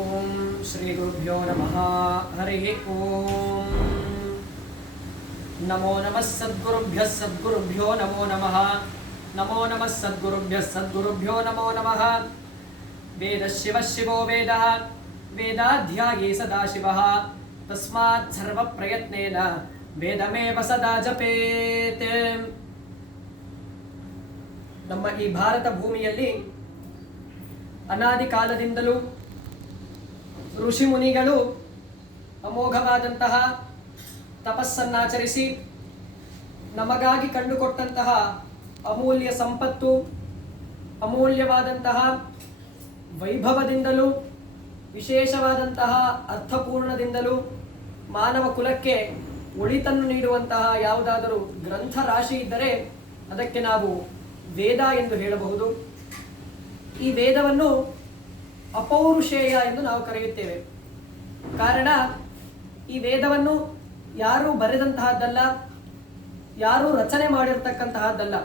ಓಂ ಶ್ರೀ ಗುರುಭ್ಯೋ ನಮಃ. ಹರಿ ಓಂ. ನಮೋ ನಮಃ ಸದ್ಗುರುಭ್ಯಃ ಸದ್ಗುರುಭ್ಯೋ ನಮೋ ನಮಃ. ನಮೋ ನಮಃ ಸದ್ಗುರುಭ್ಯಃ ಸದ್ಗುರುಭ್ಯೋ ನಮೋ ನಮಃ. ವೇದ ಶಿವ ಶಿವೋ ವೇದಃ ವೇದಾಧ್ಯಾಯೇ ಸದಾಶಿವಃ. ತಸ್ಮಾತ್ ಸರ್ವ ಪ್ರಯತ್ನೇನ ವೇದಮೇವ ಸದಾ ಜಪೇತ್. ನಮ್ಮ ಈ ಭಾರತ ಭೂಮಿಯಲ್ಲಿ ಅನಾದಿ ಕಾಲದಿಂದಲೂ ಋಷಿ ಮುನಿಗಳು ಅಮೋಘವಾದಂತಹ ತಪಸ್ಸನ್ನಾಚರಿಸಿ ನಮಗಾಗಿ ಕಂಡುಕೊಟ್ಟಂತಹ ಅಮೂಲ್ಯ ಸಂಪತ್ತು, ಅಮೂಲ್ಯವಾದಂತಹ ವೈಭವದಿಂದಲೂ ವಿಶೇಷವಾದಂತಹ ಅರ್ಥಪೂರ್ಣದಿಂದಲೂ ಮಾನವ ಕುಲಕ್ಕೆ ಒಳಿತನ್ನು ನೀಡುವಂತಹ ಯಾವುದಾದರೂ ಗ್ರಂಥ ರಾಶಿ ಇದ್ದರೆ ಅದಕ್ಕೆ ನಾವು ವೇದ ಎಂದು ಹೇಳಬಹುದು. ಈ ವೇದವನ್ನು ಅಪೌರುಷೇಯ ಎಂದು ನಾವು ಕರೆಯುತ್ತೇವೆ. ಕಾರಣ, ಈ ವೇದವನ್ನು ಯಾರೂ ಬರೆದಂತಹದ್ದಲ್ಲ, ಯಾರೂ ರಚನೆ ಮಾಡಿರ್ತಕ್ಕಂತಹದ್ದಲ್ಲ.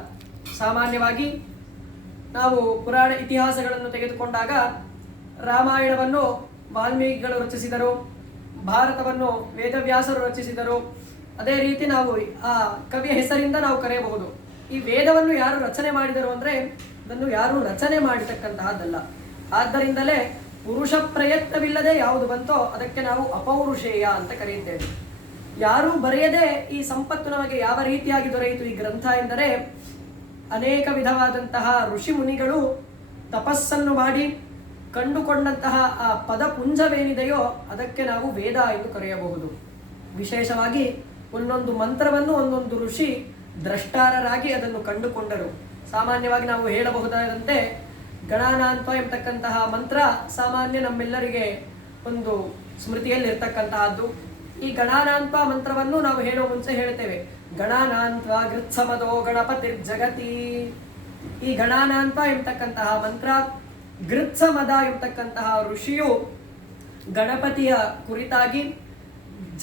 ಸಾಮಾನ್ಯವಾಗಿ ನಾವು ಪುರಾಣ ಇತಿಹಾಸಗಳನ್ನು ತೆಗೆದುಕೊಂಡಾಗ ರಾಮಾಯಣವನ್ನು ವಾಲ್ಮೀಕಿಗಳು ರಚಿಸಿದರು, ಭಾರತವನ್ನು ವೇದವ್ಯಾಸರು ರಚಿಸಿದರು. ಅದೇ ರೀತಿ ನಾವು ಆ ಕವಿಯ ಹೆಸರಿಂದ ನಾವು ಕರೆಯಬಹುದು. ಈ ವೇದವನ್ನು ಯಾರು ರಚನೆ ಮಾಡಿದರು ಅಂದರೆ ಅದನ್ನು ಯಾರೂ ರಚನೆ ಮಾಡಿರ್ತಕ್ಕಂತಹದ್ದಲ್ಲ. ಆದ್ದರಿಂದಲೇ ಪುರುಷ ಪ್ರಯತ್ನವಿಲ್ಲದೆ ಯಾವುದು ಬಂತೋ ಅದಕ್ಕೆ ನಾವು ಅಪೌರುಷೇಯ ಅಂತ ಕರೆಯುತ್ತೇವೆ. ಯಾರೂ ಬರೆಯದೆ ಈ ಸಂಪತ್ತು ನಮಗೆ ಯಾವ ರೀತಿಯಾಗಿ ದೊರೆಯಿತು ಈ ಗ್ರಂಥ ಎಂದರೆ, ಅನೇಕ ವಿಧವಾದಂತಹ ಋಷಿ ಮುನಿಗಳು ತಪಸ್ಸನ್ನು ಮಾಡಿ ಕಂಡುಕೊಂಡಂತಹ ಆ ಪದಪುಂಜವೇನಿದೆಯೋ ಅದಕ್ಕೆ ನಾವು ವೇದ ಎಂದು ಕರೆಯಬಹುದು. ವಿಶೇಷವಾಗಿ ಒಂದೊಂದು ಮಂತ್ರವನ್ನು ಒಂದೊಂದು ಋಷಿ ದ್ರಷ್ಟಾರರಾಗಿ ಅದನ್ನು ಕಂಡುಕೊಂಡರು. ಸಾಮಾನ್ಯವಾಗಿ ನಾವು ಹೇಳಬಹುದಾದಂತೆ ಗಣಾನಾಂತ್ವ ಎಂಬತಕ್ಕಂತಹ ಮಂತ್ರ ಸಾಮಾನ್ಯ ನಮ್ಮೆಲ್ಲರಿಗೆ ಒಂದು ಸ್ಮೃತಿಯಲ್ಲಿ ಇರ್ತಕ್ಕಂತಹದ್ದು. ಈ ಗಣಾನಾಂತ್ವ ಮಂತ್ರವನ್ನು ನಾವು ಹೇಳುವ ಮುಂಚೆ ಹೇಳ್ತೇವೆ, ಗಣಾನಾಂತ್ವ ಗೃತ್ಸಮದೋ ಗಣಪತಿರ್ ಜಗತಿ. ಈ ಗಣಾನಾಂತ್ವ ಎಂಬತಕ್ಕಂತಹ ಮಂತ್ರ, ಗೃತ್ಸಮದ ಎಂಬತಕ್ಕಂತಹ ಋಷಿಯು ಗಣಪತಿಯ ಕುರಿತಾಗಿ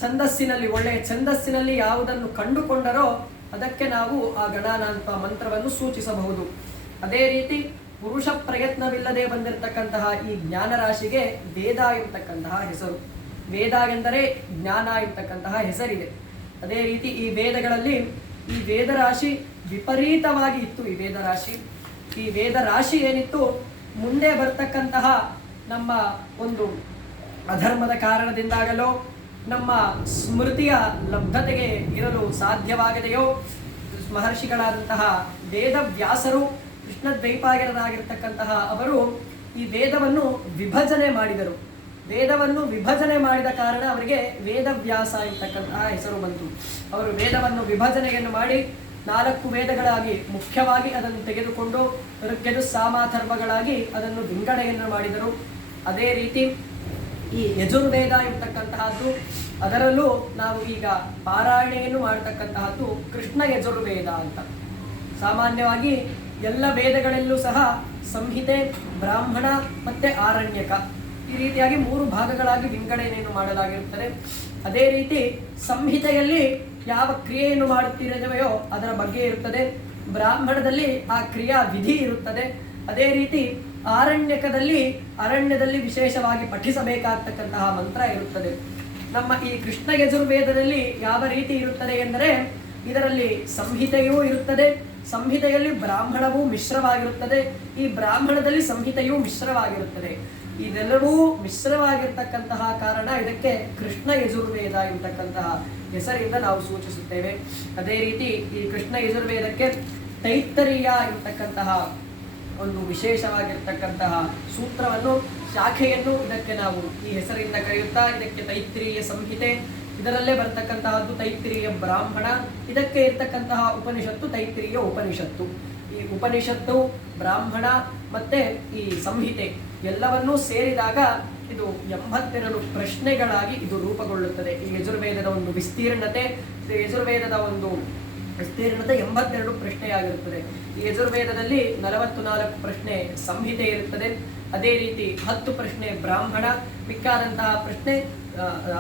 ಛಂದಸ್ಸಿನಲ್ಲಿ, ಒಳ್ಳೆಯ ಛಂದಸ್ಸಿನಲ್ಲಿ ಯಾವುದನ್ನು ಕಂಡುಕೊಂಡರೋ ಅದಕ್ಕೆ ನಾವು ಆ ಗಣಾನಾಂತ್ವ ಮಂತ್ರವನ್ನು ಸೂಚಿಸಬಹುದು. ಅದೇ ರೀತಿ ಪುರುಷ ಪ್ರಯತ್ನವಿಲ್ಲದೆ ಬಂದಿರತಕ್ಕಂತಹ ಈ ಜ್ಞಾನ ರಾಶಿಗೆ ವೇದ ಎಂಬತಕ್ಕಂತಹ ಹೆಸರು. ವೇದ ಎಂದರೆ ಜ್ಞಾನ ಎಂಬತಕ್ಕಂತಹ ಹೆಸರಿದೆ. ಅದೇ ರೀತಿ ಈ ವೇದಗಳಲ್ಲಿ ಈ ವೇದ ರಾಶಿ ವಿಪರೀತವಾಗಿ ಇತ್ತು. ಈ ವೇದ ರಾಶಿ ಏನಿತ್ತು, ಮುಂದೆ ಬರ್ತಕ್ಕಂತಹ ನಮ್ಮ ಒಂದು ಅಧರ್ಮದ ಕಾರಣದಿಂದಾಗಲೋ, ನಮ್ಮ ಸ್ಮೃತಿಯ ಲಬ್ಧತೆಗೆ ಇರಲು ಸಾಧ್ಯವಾಗದೆಯೋ, ಮಹರ್ಷಿಗಳಾದಂತಹ ವೇದವ್ಯಾಸರು, ಕೃಷ್ಣದ್ವೈಪಾಯನರಾಗಿರ್ತಕ್ಕಂತಹ ಅವರು ಈ ವೇದವನ್ನು ವಿಭಜನೆ ಮಾಡಿದರು. ವೇದವನ್ನು ವಿಭಜನೆ ಮಾಡಿದ ಕಾರಣ ಅವರಿಗೆ ವೇದವ್ಯಾಸ ಎಂತಕ್ಕಂತಹ ಹೆಸರು ಬಂತು. ಅವರು ವೇದವನ್ನು ವಿಭಜನೆಯನ್ನು ಮಾಡಿ 4 ವೇದಗಳಾಗಿ ಮುಖ್ಯವಾಗಿ ಅದನ್ನು ತೆಗೆದುಕೊಂಡು ಋಗ್ಯಜು ಸಾಮಾಥರ್ವಗಳಾಗಿ ಅದನ್ನು ವಿಂಗಡಣೆಯನ್ನು ಮಾಡಿದರು. ಅದೇ ರೀತಿ ಈ ಯಜುರ್ವೇದ ಎಂಬತಕ್ಕಂತಹದ್ದು, ಅದರಲ್ಲೂ ನಾವು ಈಗ ಪಾರಾಯಣೆಯನ್ನು ಮಾಡತಕ್ಕಂತಹದ್ದು ಕೃಷ್ಣ ಯಜುರ್ವೇದ ಅಂತ. ಸಾಮಾನ್ಯವಾಗಿ ಎಲ್ಲ ವೇದಗಳಲ್ಲೂ ಸಹ ಸಂಹಿತೆ, ಬ್ರಾಹ್ಮಣ ಮತ್ತೆ ಆರಣ್ಯಕ, ಈ ರೀತಿಯಾಗಿ 3 ಭಾಗಗಳಾಗಿ ವಿಂಗಡಣೆಯನ್ನು ಮಾಡಲಾಗಿರುತ್ತದೆ. ಅದೇ ರೀತಿ ಸಂಹಿತೆಯಲ್ಲಿ ಯಾವ ಕ್ರಿಯೆಯನ್ನು ಮಾಡುತ್ತಿರುವೆಯೋ ಅದರ ಬಗ್ಗೆ ಇರುತ್ತದೆ, ಬ್ರಾಹ್ಮಣದಲ್ಲಿ ಆ ಕ್ರಿಯಾ ವಿಧಿ ಇರುತ್ತದೆ. ಅದೇ ರೀತಿ ಅರಣ್ಯದಲ್ಲಿ ವಿಶೇಷವಾಗಿ ಪಠಿಸಬೇಕಾಗ್ತಕ್ಕಂತಹ ಮಂತ್ರ ಇರುತ್ತದೆ. ನಮ್ಮ ಈ ಕೃಷ್ಣ ಯಜುರ್ವೇದದಲ್ಲಿ ಯಾವ ರೀತಿ ಇರುತ್ತದೆ ಎಂದರೆ, ಇದರಲ್ಲಿ ಸಂಹಿತೆಯೂ ಇರುತ್ತದೆ, ಸಂಹಿತೆಯಲ್ಲಿ ಬ್ರಾಹ್ಮಣವೂ ಮಿಶ್ರವಾಗಿರುತ್ತದೆ, ಈ ಬ್ರಾಹ್ಮಣದಲ್ಲಿ ಸಂಹಿತೆಯೂ ಮಿಶ್ರವಾಗಿರುತ್ತದೆ. ಇದೆಲ್ಲವೂ ಮಿಶ್ರವಾಗಿರ್ತಕ್ಕಂತಹ ಕಾರಣ ಇದಕ್ಕೆ ಕೃಷ್ಣ ಯಜುರ್ವೇದ ಎಂಬತಕ್ಕಂತಹ ಹೆಸರಿಂದ ನಾವು ಸೂಚಿಸುತ್ತೇವೆ. ಅದೇ ರೀತಿ ಈ ಕೃಷ್ಣ ಯಜುರ್ವೇದಕ್ಕೆ ತೈತ್ತರೀಯ ಎಂಬತಕ್ಕಂತಹ ಒಂದು ವಿಶೇಷವಾಗಿರ್ತಕ್ಕಂತಹ ಸೂತ್ರವನ್ನು, ಶಾಖೆಯನ್ನು ಇದಕ್ಕೆ ನಾವು ಈ ಹೆಸರಿಂದ ಕರೆಯುತ್ತಾ ಇದಕ್ಕೆ ತೈತ್ರಿಯ ಸಂಹಿತೆ, ಇದರಲ್ಲೇ ಬರ್ತಕ್ಕಂತಹದ್ದು ತೈತ್ರಿಯ ಬ್ರಾಹ್ಮಣ, ಇದಕ್ಕೆ ಇರ್ತಕ್ಕಂತಹ ಉಪನಿಷತ್ತು ತೈತ್ರಿಯ ಉಪನಿಷತ್ತು. ಈ ಉಪನಿಷತ್ತು, ಬ್ರಾಹ್ಮಣ ಮತ್ತೆ ಈ ಸಂಹಿತೆ ಎಲ್ಲವನ್ನೂ ಸೇರಿದಾಗ ಇದು 82 ಪ್ರಶ್ನೆಗಳಾಗಿ ಇದು ರೂಪುಗೊಳ್ಳುತ್ತದೆ. ಈ ಯಜುರ್ವೇದದ ಒಂದು ವಿಸ್ತೀರ್ಣತೆ 82 ಪ್ರಶ್ನೆಯಾಗಿರುತ್ತದೆ. ಈ ಯಜುರ್ವೇದದಲ್ಲಿ 44 ಪ್ರಶ್ನೆ ಸಂಹಿತೆ ಇರುತ್ತದೆ. ಅದೇ ರೀತಿ 10 ಪ್ರಶ್ನೆ ಬ್ರಾಹ್ಮಣ, ಮಿಕ್ಕಾದಂತಹ ಪ್ರಶ್ನೆ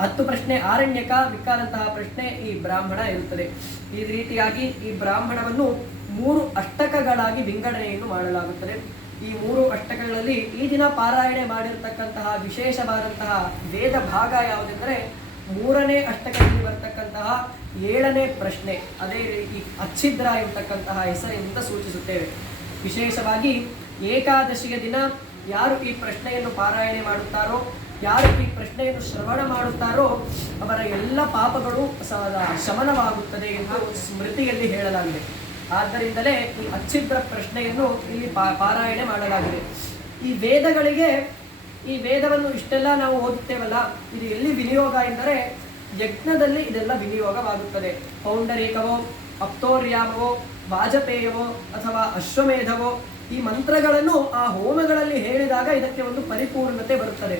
10 ಪ್ರಶ್ನೆ ಆರಣ್ಯಕ, ಮಿಕ್ಕಾದಂತಹ ಪ್ರಶ್ನೆ ಈ ಬ್ರಾಹ್ಮಣ ಇರುತ್ತದೆ. ಈ ರೀತಿಯಾಗಿ ಈ ಬ್ರಾಹ್ಮಣವನ್ನು 3 ಅಷ್ಟಕಗಳಾಗಿ ವಿಂಗಡಣೆಯನ್ನು ಮಾಡಲಾಗುತ್ತದೆ. ಈ ಈ 3 ಅಷ್ಟಕಗಳಲ್ಲಿ ಈ ದಿನ ಪಾರಾಯಣೆ ಮಾಡಿರ್ತಕ್ಕಂತಹ ವಿಶೇಷವಾದಂತಹ ವೇದ ಭಾಗ ಯಾವುದೆಂದರೆ 3ನೇ ಅಷ್ಟಕದಲ್ಲಿ ಬರ್ತಕ್ಕಂತಹ 7ನೇ ಪ್ರಶ್ನೆ. ಅದೇ ರೀತಿ ಅಚ್ಛಿದ್ರ ಎಂಬತಕ್ಕಂತಹ ಹೆಸರಿನಿಂದ ಸೂಚಿಸುತ್ತೇವೆ. ವಿಶೇಷವಾಗಿ ಏಕಾದಶಿಯ ದಿನ ಯಾರು ಈ ಪ್ರಶ್ನೆಯನ್ನು ಪಾರಾಯಣೆ ಮಾಡುತ್ತಾರೋ, ಯಾರು ಈ ಪ್ರಶ್ನೆಯನ್ನು ಶ್ರವಣ ಮಾಡುತ್ತಾರೋ ಅವರ ಎಲ್ಲ ಪಾಪಗಳು ಶಮನವಾಗುತ್ತದೆ ಎಂದು ಸ್ಮೃತಿಯಲ್ಲಿ ಹೇಳಲಾಗಿದೆ. ಆದ್ದರಿಂದಲೇ ಈ ಅಚ್ಛಿದ್ರ ಪ್ರಶ್ನೆಯನ್ನು ಇಲ್ಲಿ ಪಾರಾಯಣೆ ಮಾಡಲಾಗಿದೆ. ಈ ವೇದಗಳಿಗೆ, ಈ ವೇದವನ್ನು ಇಷ್ಟೆಲ್ಲ ನಾವು ಓದುತ್ತೇವಲ್ಲ, ಇದು ಎಲ್ಲಿ ವಿನಿಯೋಗ ಎಂದರೆ ಯಜ್ಞದಲ್ಲಿ ಇದೆಲ್ಲ ವಿನಿಯೋಗವಾಗುತ್ತದೆ. ಪೌಂಡರೀಕವೋ, ಅಪ್ತೋರ್ಯಾಮವೋ, ವಾಜಪೇಯವೋ ಅಥವಾ ಅಶ್ವಮೇಧವೋ ಈ ಮಂತ್ರಗಳನ್ನು ಆ ಹೋಮಗಳಲ್ಲಿ ಹೇಳಿದಾಗ ಇದಕ್ಕೆ ಒಂದು ಪರಿಪೂರ್ಣತೆ ಬರುತ್ತದೆ.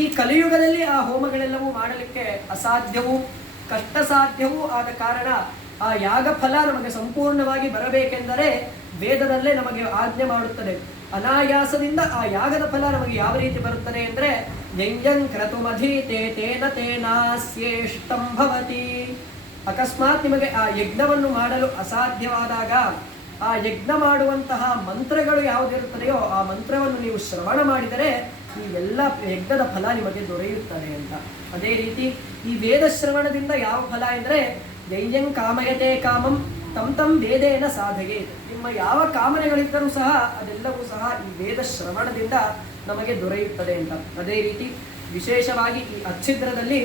ಈ ಕಲಿಯುಗದಲ್ಲಿ ಆ ಹೋಮಗಳೆಲ್ಲವೂ ಮಾಡಲಿಕ್ಕೆ ಅಸಾಧ್ಯವೂ ಕಷ್ಟ ಸಾಧ್ಯವೂ ಆದ ಕಾರಣ ಆ ಯಾಗ ಫಲ ನಮಗೆ ಸಂಪೂರ್ಣವಾಗಿ ಬರಬೇಕೆಂದರೆ ವೇದದಲ್ಲೇ ನಮಗೆ ಆಜ್ಞೆ ಮಾಡುತ್ತದೆ. ಅನಾಯಾಸದಿಂದ ಆ ಯಾಗದ ಫಲ ನಮಗೆ ಯಾವ ರೀತಿ ಬರುತ್ತದೆ ಅಂದರೆ ಯಂಜಂ ಕ್ರತುಮಧೀತೆ ತೇನ ತೇನಾಸ್ಯೇಷ್ಟಂ ಭವತಿ. ಅಕಸ್ಮಾತ್ ನಿಮಗೆ ಆ ಯಜ್ಞವನ್ನು ಮಾಡಲು ಅಸಾಧ್ಯವಾದಾಗ ಆ ಯಜ್ಞ ಮಾಡುವಂತಹ ಮಂತ್ರಗಳು ಯಾವುದಿರುತ್ತದೆಯೋ ಆ ಮಂತ್ರವನ್ನು ನೀವು ಶ್ರವಣ ಮಾಡಿದರೆ ಈ ಎಲ್ಲ ಯಜ್ಞದ ಫಲ ನಿಮಗೆ ದೊರೆಯುತ್ತದೆ ಅಂತ. ಅದೇ ರೀತಿ ಈ ವೇದ ಶ್ರವಣದಿಂದ ಯಾವ ಫಲ ಎಂದರೆ ಯೈಯಂ ಕಾಮಯತೆ ಕಾಮಂ ತಂ ತಂ ವೇದೇನ ಸಾಧಗೆ. ನಿಮ್ಮ ಯಾವ ಕಾಮನೆಗಳಿದ್ದರೂ ಸಹ ಅದೆಲ್ಲವೂ ಸಹ ಈ ವೇದ ಶ್ರವಣದಿಂದ ನಮಗೆ ದೊರೆಯುತ್ತದೆ ಅಂತ. ಅದೇ ರೀತಿ ವಿಶೇಷವಾಗಿ ಈ ಅಚ್ಛಿದ್ರದಲ್ಲಿ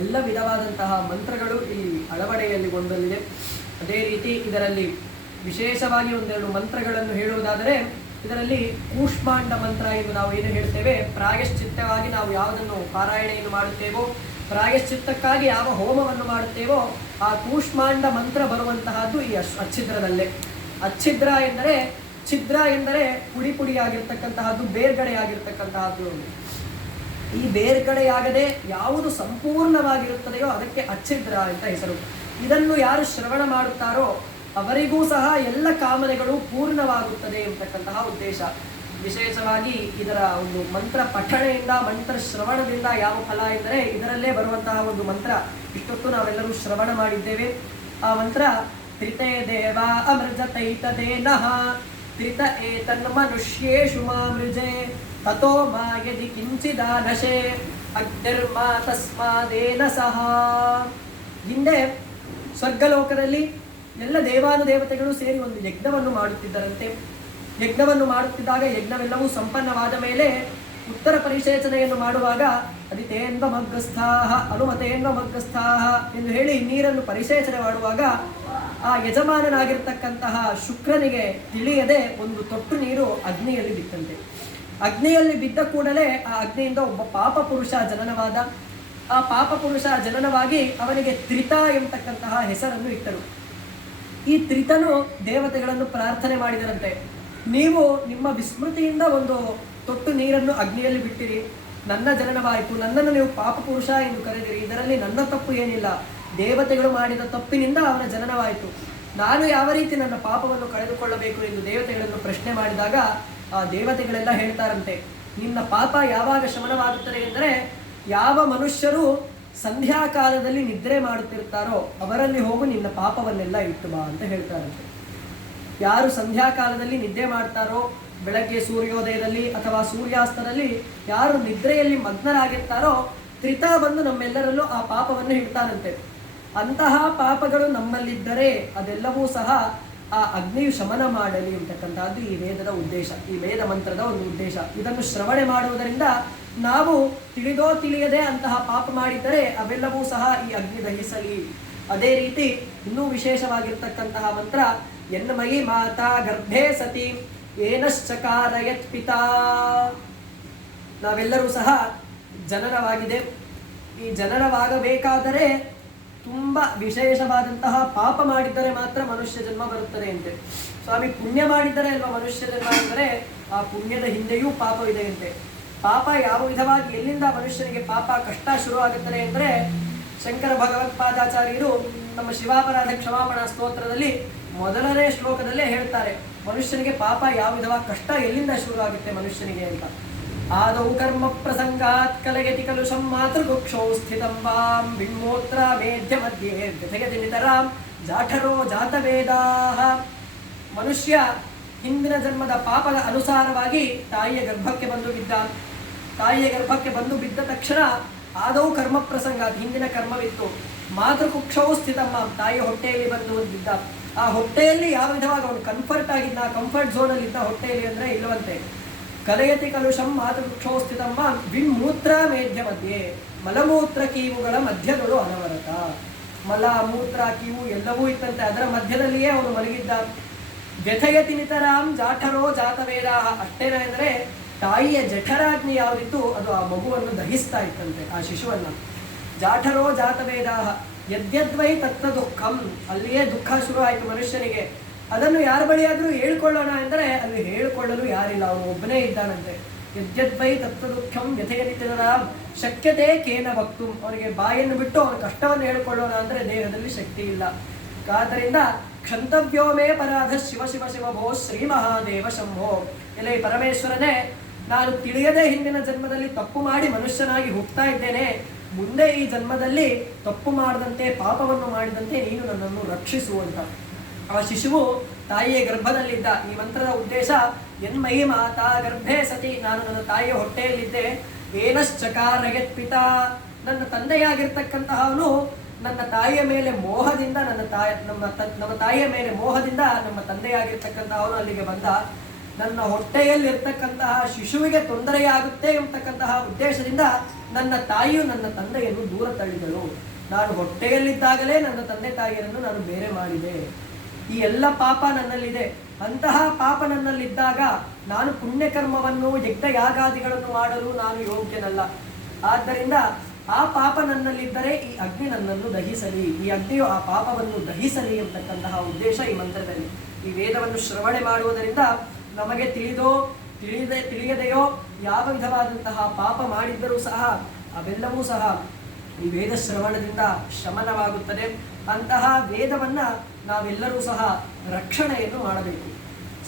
ಎಲ್ಲ ವಿಧವಾದಂತಹ ಮಂತ್ರಗಳು ಈ ಅಳವಡೆಯಲ್ಲಿ ಗೊಂದಲಿದೆ. ಅದೇ ರೀತಿ ಇದರಲ್ಲಿ ವಿಶೇಷವಾಗಿ ಒಂದೆರಡು ಮಂತ್ರಗಳನ್ನು ಹೇಳುವುದಾದರೆ ಇದರಲ್ಲಿ ಕೂಷ್ಮಾಂಡ ಮಂತ್ರ ಎಂದು ನಾವು ಏನು ಹೇಳ್ತೇವೆ, ಪ್ರಾಯಶ್ಚಿತ್ತವಾಗಿ ನಾವು ಯಾವುದನ್ನು ಪಾರಾಯಣೆಯನ್ನು ಮಾಡುತ್ತೇವೋ, ಪ್ರಾಯಶ್ಚಿತ್ತಕ್ಕಾಗಿ ಯಾವ ಹೋಮವನ್ನು ಮಾಡುತ್ತೇವೋ ಆ ಕೂಷ್ಮಾಂಡ ಮಂತ್ರ ಬರುವಂತಹದ್ದು ಈ ಅಚ್ಛಿದ್ರದಲ್ಲೇ. ಅಚ್ಛಿದ್ರ ಎಂದರೆ, ಛಿದ್ರ ಎಂದರೆ ಪುಡಿ ಪುಡಿಯಾಗಿರ್ತಕ್ಕಂತಹದ್ದು, ಬೇರ್ಗಡೆಯಾಗಿರ್ತಕ್ಕಂತಹದ್ದು. ಈ ಬೇರ್ಗಡೆಯಾಗದೆ ಯಾವುದು ಸಂಪೂರ್ಣವಾಗಿರುತ್ತದೆಯೋ ಅದಕ್ಕೆ ಅಚ್ಛಿದ್ರ ಅಂತ ಹೆಸರು. ಇದನ್ನು ಯಾರು ಶ್ರವಣ ಮಾಡುತ್ತಾರೋ ಅವರಿಗೂ ಸಹ ಎಲ್ಲ ಕಾಮನೆಗಳು ಪೂರ್ಣವಾಗುತ್ತದೆ ಎಂಬತಕ್ಕಂತಹ ಉದ್ದೇಶ. ವಿಶೇಷವಾಗಿ ಇದರ ಒಂದು ಮಂತ್ರ ಪಠಣೆಯಿಂದ, ಮಂತ್ರ ಶ್ರವಣದಿಂದ ಯಾವ ಫಲ ಎಂದರೆ ಇದರಲ್ಲೇ ಬರುವಂತಹ ಒಂದು ಮಂತ್ರ ಇಷ್ಟೊತ್ತು ನಾವೆಲ್ಲರೂ ಶ್ರವಣ ಮಾಡಿದ್ದೇವೆ. ಆ ಮಂತ್ರ ತ್ರಿತೇ ದೇವ ಅಮೃಜತೈತದೇನಃ ತ್ರಿತ ಏತನ್ ಮನುಷ್ಯೇಷು ಮಾಮೃಜೆ ತಥೋ ಮಾ ಯದಿ ಕಿಂಚಿದಾನಶೆ ಅಗ್ನಿರ್ಮಾ ತಸ್ಮಾದೇನ ಸಹ. ಹಿಂದೆ ಸ್ವರ್ಗಲೋಕದಲ್ಲಿ ಎಲ್ಲ ದೇವಾನುದೇವತೆಗಳು ಸೇರಿ ಒಂದು ಯಜ್ಞವನ್ನು ಮಾಡುತ್ತಿದ್ದರಂತೆ. ಯಜ್ಞವನ್ನು ಮಾಡುತ್ತಿದ್ದಾಗ ಯಜ್ಞವೆಲ್ಲವೂ ಸಂಪನ್ನವಾದ ಮೇಲೆ ಉತ್ತರ ಪರಿಶೇಚನೆಯನ್ನು ಮಾಡುವಾಗ ಅದಿತೇನ್ವ ಮಗ್ಗಸ್ಥಾಹ ಅನುಮತೇನ್ವ ಮಗ್ಗಸ್ಥಾಹ ಎಂದು ಹೇಳಿ ನೀರನ್ನು ಪರಿಶೇಚನೆ ಮಾಡುವಾಗ ಆ ಯಜಮಾನನಾಗಿರ್ತಕ್ಕಂತಹ ಶುಕ್ರನಿಗೆ ತಿಳಿಯದೆ ಒಂದು ತೊಟ್ಟು ನೀರು ಅಗ್ನಿಯಲ್ಲಿ ಬಿತ್ತಂತೆ. ಅಗ್ನಿಯಲ್ಲಿ ಬಿದ್ದ ಕೂಡಲೇ ಆ ಅಗ್ನಿಯಿಂದ ಒಬ್ಬ ಪಾಪ ಪುರುಷ ಜನನವಾದ. ಆ ಪಾಪ ಪುರುಷ ಜನನವಾಗಿ ಅವನಿಗೆ ತ್ರಿತ ಎಂಬತಕ್ಕಂತಹ ಹೆಸರನ್ನು ಇಟ್ಟರು. ಈ ತ್ರಿತನು ದೇವತೆಗಳನ್ನು ಪ್ರಾರ್ಥನೆ ಮಾಡಿದರಂತೆ, ನೀವು ನಿಮ್ಮ ವಿಸ್ಮೃತಿಯಿಂದ ಒಂದು ತೊಟ್ಟು ನೀರನ್ನು ಅಗ್ನಿಯಲ್ಲಿ ಬಿಟ್ಟಿರಿ, ನನ್ನ ಜನನವಾಯಿತು, ನನ್ನನ್ನು ನೀವು ಪಾಪ ಪುರುಷ ಎಂದು ಕರೆದಿರಿ, ಇದರಲ್ಲಿ ನನ್ನ ತಪ್ಪು ಏನಿಲ್ಲ, ದೇವತೆಗಳು ಮಾಡಿದ ತಪ್ಪಿನಿಂದ ಅವನ ಜನನವಾಯಿತು, ನಾನು ಯಾವ ರೀತಿ ನನ್ನ ಪಾಪವನ್ನು ಕಳೆದುಕೊಳ್ಳಬೇಕು ಎಂದು ದೇವತೆಗಳನ್ನು ಪ್ರಶ್ನೆ ಮಾಡಿದಾಗ ಆ ದೇವತೆಗಳೆಲ್ಲ ಹೇಳ್ತಾರಂತೆ, ನಿನ್ನ ಪಾಪ ಯಾವಾಗ ಶಮನವಾಗುತ್ತದೆ ಎಂದರೆ ಯಾವ ಮನುಷ್ಯರು ಸಂಧ್ಯಾಕಾಲದಲ್ಲಿ ನಿದ್ರೆ ಮಾಡುತ್ತಿರ್ತಾರೋ ಅವರಲ್ಲಿ ಹೋಗು ನಿನ್ನ ಪಾಪವನ್ನೆಲ್ಲ ಇಟ್ಟು ಬಾ ಅಂತ ಹೇಳ್ತಾರಂತೆ. ಯಾರು ಸಂಧ್ಯಾಕಾಲದಲ್ಲಿ ನಿದ್ದೆ ಮಾಡ್ತಾರೋ, ಬೆಳಗ್ಗೆ ಸೂರ್ಯೋದಯದಲ್ಲಿ ಅಥವಾ ಸೂರ್ಯಾಸ್ತದಲ್ಲಿ ಯಾರು ನಿದ್ರೆಯಲ್ಲಿ ಮಗ್ನರಾಗಿರ್ತಾರೋ ತ್ರಿತ ಬಂದು ನಮ್ಮೆಲ್ಲರಲ್ಲೂ ಆ ಪಾಪವನ್ನು ಇಡ್ತಾರಂತೆ. ಅಂತಹ ಪಾಪಗಳು ನಮ್ಮಲ್ಲಿದ್ದರೆ ಅದೆಲ್ಲವೂ ಸಹ ಆ ಅಗ್ನಿಯು ಶಮನ ಮಾಡಲಿ ಅಂತಕ್ಕಂಥದ್ದು ಈ ವೇದದ ಉದ್ದೇಶ, ಈ ವೇದ ಮಂತ್ರದ ಒಂದು ಉದ್ದೇಶ. ಇದನ್ನು ಶ್ರವಣೆ ಮಾಡುವುದರಿಂದ ನಾವು ತಿಳಿದೋ ತಿಳಿಯದೆ ಅಂತಹ ಪಾಪ ಮಾಡಿದ್ದರೆ ಅವೆಲ್ಲವೂ ಸಹ ಈ ಅಗ್ನಿ ದಹಿಸಲಿ. ಅದೇ ರೀತಿ ಇನ್ನೂ ವಿಶೇಷವಾಗಿರ್ತಕ್ಕಂತಹ ಮಂತ್ರ ಎನ್ನಮಯಿ ಮಾತಾ ಗರ್ಭೆ ಸತಿ ಏನಶ್ಚಕಾರಯತ್ ಪಿತಾ. ನಾವೆಲ್ಲರೂ ಸಹ ಜನನವಾಗಿದೆ. ಈ ಜನನವಾಗಬೇಕಾದರೆ ತುಂಬ ವಿಶೇಷವಾದಂತಹ ಪಾಪ ಮಾಡಿದ್ದರೆ ಮಾತ್ರ ಮನುಷ್ಯ ಜನ್ಮ ಬರುತ್ತದೆ ಅಂತೆ. ಸ್ವಾಮಿ ಪುಣ್ಯ ಮಾಡಿದ್ದರೆ ಅಲ್ವಾ ಮನುಷ್ಯ ಜನ್ಮ ಅಂದರೆ ಆ ಪುಣ್ಯದ ಹಿಂದೆಯೂ ಪಾಪವಿದೆ ಅಂತೆ. ಪಾಪ ಯಾವ ವಿಧವಾಗಿ ಎಲ್ಲಿಂದ ಮನುಷ್ಯನಿಗೆ ಪಾಪ ಕಷ್ಟ ಶುರುವಾಗುತ್ತದೆ ಅಂದರೆ ಶಂಕರ ಭಗವತ್ಪಾದಾಚಾರ್ಯರು ನಮ್ಮ ಶಿವಾಪರಾಧ ಕ್ಷಮಾಪಣಾ ಸ್ತೋತ್ರದಲ್ಲಿ ಮೊದಲನೇ ಶ್ಲೋಕದಲ್ಲೇ ಹೇಳ್ತಾರೆ, ಮನುಷ್ಯನಿಗೆ ಪಾಪ ಯಾವ ವಿಧವಾದ ಕಷ್ಟ ಎಲ್ಲಿಂದ ಶುರುವಾಗುತ್ತೆ ಮನುಷ್ಯನಿಗೆ ಅಂತ. ಆದೌ ಕರ್ಮ ಪ್ರಸಂಗಾತ್ ಕಲಯತಿ ಕಲುಷಂ ಮಾತೃಗುಕ್ಷೌ ಸ್ಥಿತಂ ವಾಂ ಬಿಂಬೋತ್ರ ಮೇಧ್ಯ ಮಧ್ಯೆ ವ್ಯಥಯತಿ ನಿತರಾಂ ಜಾಠರೋ ಜಾತವೇದಾಃ. ಮನುಷ್ಯ ಹಿಂದಿನ ಜನ್ಮದ ಪಾಪದ ಅನುಸಾರವಾಗಿ ತಾಯಿಯ ಗರ್ಭಕ್ಕೆ ಬಂದು ಬಿದ್ದ. ತಾಯಿಯ ಗರ್ಭಕ್ಕೆ ಬಂದು ಬಿದ್ದ ತಕ್ಷಣ ಆದೌ ಕರ್ಮ ಪ್ರಸಂಗ, ಹಿಂದಿನ ಕರ್ಮವಿತ್ತು. ಮಾತೃಕುಕ್ಷವು ಸ್ಥಿತಮ್ಮ, ತಾಯಿಯ ಹೊಟ್ಟೆಯಲ್ಲಿ ಬಂದು ಬಿದ್ದ. ಆ ಹೊಟ್ಟೆಯಲ್ಲಿ ಯಾವ ವಿಧವಾಗಿ ಅವನು ಕಂಫರ್ಟ್ ಆಗಿದ್ದ, ಕಂಫರ್ಟ್ ಝೋನ್ ಅಲ್ಲಿ ಇದ್ದ ಹೊಟ್ಟೆಯಲ್ಲಿ ಅಂದ್ರೆ ಇಲ್ಲವಂತೆ. ಕಲಯತಿ ಕಲುಷಂ ಮಾತೃಕುಕ್ಷವು ಸ್ಥಿತಮ್ಮ ವಿಮೂತ್ರ ಮೇಧ್ಯ ಮಧ್ಯೆ, ಮಲಮೂತ್ರ ಕೀವುಗಳ ಮಧ್ಯಗಳು ಅನವರತ. ಮಲ ಮೂತ್ರ ಕೀವು ಎಲ್ಲವೂ ಇತ್ತಂತೆ, ಅದರ ಮಧ್ಯದಲ್ಲಿಯೇ ಅವನು ಮಲಗಿದ್ದ. ವ್ಯಥಯತಿ ನಿತರಾಂ ಜಾಠರೋ ಜಾತವೇದ, ಅಷ್ಟೇನ ಅಂದರೆ ತಾಯಿಯ ಜಠರಾಗ್ನಿ ಯಾವುದಿತ್ತು ಅದು ಆ ಮಗುವನ್ನು ದಹಿಸ್ತಾ ಇತ್ತಂತೆ, ಆ ಶಿಶುವನ್ನ. ಜಾಠರೋ ಜಾತವೇದ ಯದ್ಯದ್ವೈ ತತ್ತ ದುಃಖಂ, ಅಲ್ಲಿಯೇ ದುಃಖ ಶುರು ಆಯಿತು ಮನುಷ್ಯನಿಗೆ. ಅದನ್ನು ಯಾರ ಬಳಿಯಾದರೂ ಹೇಳ್ಕೊಳ್ಳೋಣ ಅಂದರೆ ಅಲ್ಲಿ ಹೇಳಿಕೊಳ್ಳಲು ಯಾರಿಲ್ಲ, ಅವನು ಒಬ್ಬನೇ ಇದ್ದಾನಂತೆ. ಯದ್ಯದ್ವೈ ತತ್ತ ದುಃಖಂ ವ್ಯಥಯತಿ ನಿತರಾಂ ಶಕ್ಯತೆ ಕೇನ ವಕ್ತು, ಅವನಿಗೆ ಬಾಯನ್ನು ಬಿಟ್ಟು ಅವನ ಕಷ್ಟವನ್ನು ಹೇಳಿಕೊಳ್ಳೋಣ ಅಂದರೆ ದೇಹದಲ್ಲಿ ಶಕ್ತಿ ಇಲ್ಲ. ಆದ್ದರಿಂದ ಕ್ಷಂತವ್ಯೋ ಮೇ ಪರಾಧ ಶಿವ ಶಿವ ಶಿವ ಭೋ ಶ್ರೀ ಮಹಾದೇವ ಶಂಭೋ. ಎಲೆ ಪರಮೇಶ್ವರನೇ, ನಾನು ತಿಳಿಯದೆ ಹಿಂದಿನ ಜನ್ಮದಲ್ಲಿ ತಪ್ಪು ಮಾಡಿ ಮನುಷ್ಯನಾಗಿ ಹುಟ್ಟುತ್ತಾ ಇದ್ದೇನೆ. ಮುಂದೆ ಈ ಜನ್ಮದಲ್ಲಿ ತಪ್ಪು ಮಾಡದಂತೆ ಪಾಪವನ್ನು ಮಾಡಿದಂತೆ ನೀನು ನನ್ನನ್ನು ರಕ್ಷಿಸುವಂತ. ಆ ಶಿಶುವು ತಾಯಿಯ ಗರ್ಭದಲ್ಲಿದ್ದ. ಈ ಮಂತ್ರದ ಉದ್ದೇಶ ಎನ್ಮಯಿ ಮಾತಾ ಗರ್ಭೆ ಸತಿ, ನಾನು ನನ್ನ ತಾಯಿಯ ಹೊಟ್ಟೆಯಲ್ಲಿದ್ದೆ. ಏನಶ್ಚಕಾರಯತ್ ಪಿತಾ, ನನ್ನ ತಂದೆಯಾಗಿರ್ತಕ್ಕಂತಹವನು ನನ್ನ ತಾಯಿಯ ಮೇಲೆ ಮೋಹದಿಂದ ನಮ್ಮ ತಾಯಿಯ ಮೇಲೆ ಮೋಹದಿಂದ ನಮ್ಮ ತಂದೆಯಾಗಿರ್ತಕ್ಕಂತಹವನು ಅಲ್ಲಿಗೆ ಬಂದ. ನನ್ನ ಹೊಟ್ಟೆಯಲ್ಲಿರ್ತಕ್ಕಂತಹ ಶಿಶುವಿಗೆ ತೊಂದರೆಯಾಗುತ್ತೆ ಎಂಬತಕ್ಕಂತಹ ಉದ್ದೇಶದಿಂದ ನನ್ನ ತಾಯಿಯು ನನ್ನ ತಂದೆಯನ್ನು ದೂರ ತಳ್ಳಿದಳು. ನಾನು ಹೊಟ್ಟೆಯಲ್ಲಿದ್ದಾಗಲೇ ನನ್ನ ತಂದೆ ತಾಯಿಯರನ್ನು ನಾನು ಬೇರೆ ಮಾಡಿದೆ. ಈ ಎಲ್ಲ ಪಾಪ ನನ್ನಲ್ಲಿದೆ. ಅಂತಹ ಪಾಪ ನನ್ನಲ್ಲಿದ್ದಾಗ ನಾನು ಪುಣ್ಯಕರ್ಮವನ್ನು ಯಜ್ಞ ಯಾಗಾದಿಗಳನ್ನು ಮಾಡಲು ನಾನು ಯೋಗ್ಯನಲ್ಲ. ಆದ್ದರಿಂದ ಆ ಪಾಪ ನನ್ನಲ್ಲಿದ್ದರೆ ಈ ಅಗ್ನಿ ನನ್ನನ್ನು ದಹಿಸಲಿ, ಈ ಅಗ್ನಿಯು ಆ ಪಾಪವನ್ನು ದಹಿಸಲಿ ಎಂಬತಕ್ಕಂತಹ ಉದ್ದೇಶ ಈ ಮಂತ್ರದಲ್ಲಿ. ಈ ವೇದವನ್ನು ಶ್ರವಣೆ ಮಾಡುವುದರಿಂದ ನಮಗೆ ತಿಳಿಯದೆಯೋ ಯಾವ ವಿಧವಾದಂತಹ ಪಾಪ ಮಾಡಿದ್ದರೂ ಸಹ ಅವೆಲ್ಲವೂ ಸಹ ಈ ವೇದ ಶ್ರವಣದಿಂದ ಶಮನವಾಗುತ್ತದೆ. ಅಂತಹ ವೇದವನ್ನ ನಾವೆಲ್ಲರೂ ಸಹ ರಕ್ಷಣೆಯನ್ನು ಮಾಡಬೇಕು.